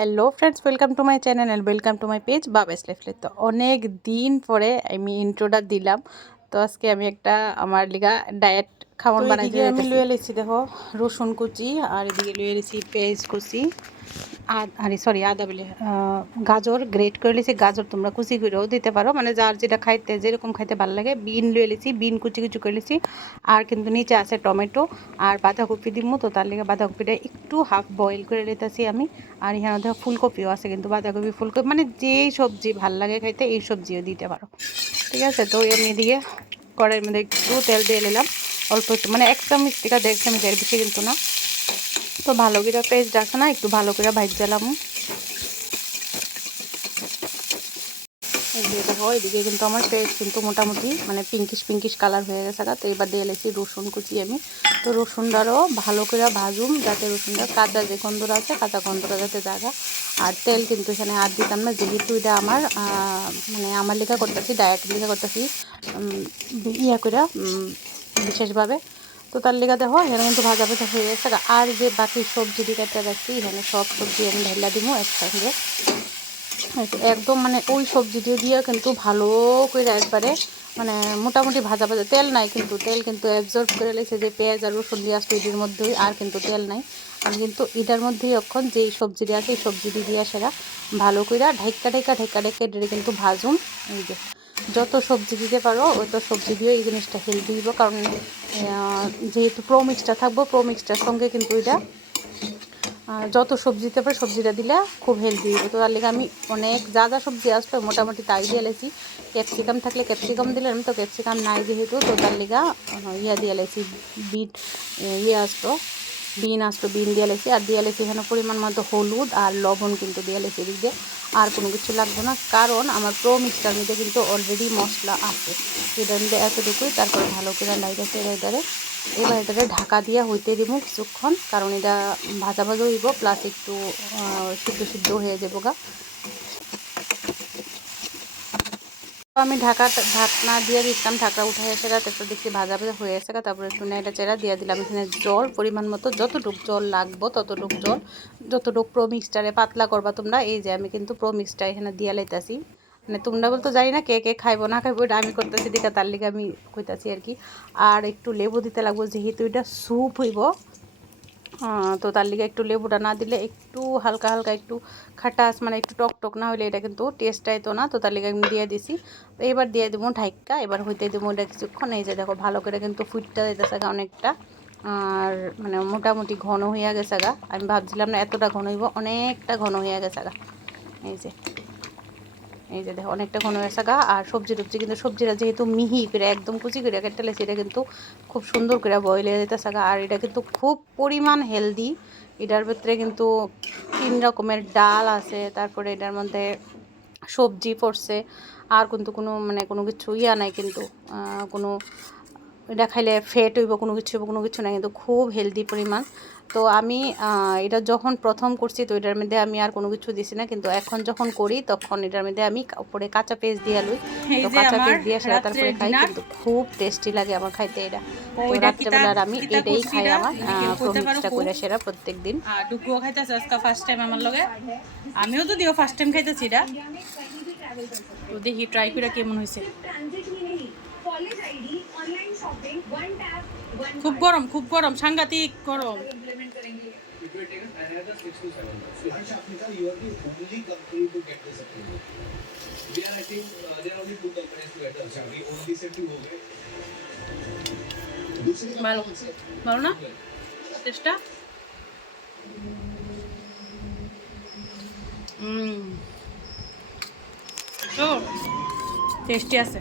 Hello friends, welcome to my channel and welcome to my page Baba's lifestyle. তো অনেক দিন পরে আমি ইন্ট্রোটা দিলাম। তো আজকে আমি একটা আমার লিগা ডায়েট খাবার বানাইতে আমি লুয়ে লেছি। দেখো রসুন কুচি, আর এদিকে লুয়ে লেছি পেঁয়াজ কুচি, আদা বলে গাজর গ্রেট করে লিছি। গাজর তোমরা কুচি করেও দিতে পারো, মানে যার যেটা খাইতে যেরকম খাইতে ভালো লাগে। বিন লুয়ে লিছি, বিন কুচি কুচি করে লিছি। আর কিন্তু নিচে আছে টমেটো আর বাঁধাকপি দিমু, তো তার লেগে বাঁধাকপিটা একটু হাফ বয়েল করে নিতেছি আমি। আর এখানে দেখো ফুলকপিও আছে, কিন্তু বাঁধাকপি ফুলকপি মানে যেই সবজি ভাল লাগে খাইতে এই সবজিও দিতে পারো, ঠিক আছে। তো আমি এদিকে কড়াইয়ের মধ্যে একটু তেল দিয়ে নিলাম, অল্প একটু, মানে 1 চামচ থেকে 1.5 চামচ, এর বেশি কিন্তু না। তো ভালো করে পেস্ট আছে না, একটু ভালো করে ভাজলাম। এদিকে দেখো, এদিকে কিন্তু আমার পেস্ট কিন্তু মোটামুটি মানে পিঙ্কিশ কালার হয়ে গেছে। তো এবার দিয়ে এলেছি রসুন কুচি আমি। তো রসুনটারও ভালো করে ভাজুম, যাতে রসুনটা কাঁচা যে গন্ধটা আছে কাঁচা গন্ধটা যাতে জায়গা। আর তেল কিন্তু এখানে আর দিতাম না, যেহেতু এটা আমার মানে আমার লেখা করতেছি, ডায়েট লেখা করতেছি ইয়া করে বিশেষভাবে। তো তার লেগে দেখো এখানে কিন্তু ভাজা ভাজা হয়ে গেছে। আর যে বাকি সবজি কাটা রাখছি, এখানে সব সবজি আমি ঢেলা দিব একসঙ্গে একদম, মানে ওই সবজি দিয়ে কিন্তু ভালো করে একবারে মানে মোটামুটি ভাজা ভাজা, তেল নাই কিন্তু, তেল কিন্তু অ্যাবজর্ব করে লেগেছে যে পেঁয়াজ আর রসুন দিয়ে আসতো এটির মধ্যেই, আর কিন্তু তেল নাই। আমি কিন্তু এটার মধ্যেই এখন যেই সবজি দিয়ে আছে এই সবজি দিয়ে সেটা ভালো করে ঢাইকা এটা কিন্তু ভাজুন। এই যে যত সবজি দিতে পারো অত সবজি দিয়েও এই জিনিসটা হেলদি দিব, কারণ যেহেতু প্রোমিক্সটা থাকবো, প্রোমিক্সটার সঙ্গে কিন্তু এটা যত সবজি দিতে পারে সবজিটা দিলে খুব হেলদি হবে। তো তার লেগে আমি অনেক যা সবজি আসলো মোটামুটি তাই দিয়ে লেছি। ক্যাপসিকাম থাকলে ক্যাপসিকাম দিলাম, তো ক্যাপসিকাম নাই যেহেতু, তো তার লেগা ইয়া দিয়ে লেছি, বিন দিয়ে লেছি। আর দিয়ে লেছি এখানে পরিমাণ মতো হলুদ আর লবণ কিন্তু দিয়ে লেছি এদিক দিয়ে। আর কোনো কিছু লাগবে না, কারণ আমার প্রো মিক্সটার মধ্যে কিন্তু অলরেডি মশলা আছে। এটার মধ্যে এতটুকুই, তারপরে ভালো করে লাইটাতে এবার এটাকে ঢাকা দিয়ে হইতে দিব কিছুক্ষণ, কারণ এটা ভাজা হইব, প্লাস একটু সিদ্ধ হয়ে যাবো গা। আমি ঢাকনা দিয়ে দিতাম, ঢাকা উঠে এসে তারপর দেখছি ভাজা হয়ে গেছে। তারপরে একটু নেড়া চেড়া দিয়ে দিলাম এখানে জল পরিমাণ মতো, যতটুক জল লাগবো ততটুক জল, যতটুক প্রো মিক্সটারে পাতলা করবা তোমরা। এই যে আমি কিন্তু প্রো মিক্সটা এখানে দিয়ে লাইতাছি, মানে তোমরা বলতে জানি না কে কে খাইবো না খাইবো, এটা আমি করতেছি দেখা, তার লিগে আমি কইতাছি আর কি। আর একটু লেবু দিতে লাগবো, যেহেতু এটা স্যুপ হইব, তো তার লিগে একটু লেবুটা না দিলে একটু হালকা একটু খাটাস, মানে একটু টক না হলে এটা কিন্তু টেস্ট আইতো না। তো তার লিগে আমি দিয়ে দিছি। তো এবার দিয়ে দেবো ঢাইকা, এবার হইতে দেবো এটা কিছুক্ষণ। এই যে দেখো ভালো করে কিন্তু ফুটটা দিতেছে গা অনেকটা, আর মানে মোটামুটি ঘন হইয়া গেছে গা। আমি ভাবছিলাম না এতটা ঘন হইব, অনেকটা ঘন হইয়া গেছে গা। এই যে দেখো অনেকটা ঘন হয়েছে গা। আর সবজি কিন্তু সবজিটা যেহেতু মিহি করে একদম কুচি করে কেটে লেছি, এটা কিন্তু খুব সুন্দর করে বয়েল হয়ে যেতেছে গা। আর এটা কিন্তু খুব পরিমাণ হেলদি। এটার ভিতরে কিন্তু 3 রকমের ডাল আছে, তারপরে এটার মধ্যে সবজি পড়ছে, আর কিন্তু কোনো কিছু ইয়া নাই কিন্তু, কোনো এটা খাইলে ফ্যাট হইব কোনো কিছু না, কিন্তু খুব হেলদি পরিমাণ। তো আমি এটা যখন প্রথম করছি তো এটার মধ্যে আমি আর কোনো কিছু দিছি না, কিন্তু এখন যখন করি তখন এটার মধ্যে আমি উপরে কাঁচা পেঁয়াজ দিয়ে লই। তো কাঁচা পেঁয়াজ দিয়ে সেটা তারপরে খাই, কিন্তু খুব টেস্টি লাগে আমার খাইতে এটা। তো রাত্রেবেলার আমি এটাই খাই, আমার প্রমিক্সটা করে সেরা প্রত্যেক দিন। ডুগুও খাইতেছে আজকে ফার্স্ট টাইম আমার লগে, আমিও তো দিও ফার্স্ট টাইম খাইতেছি এটা। তো দেখি ট্রাই করে কেমন হয়েছে। খুব গরম সাংঘাতিক গরম। ভালো ভালো না টেস্টটা? তো টেস্টি আছে।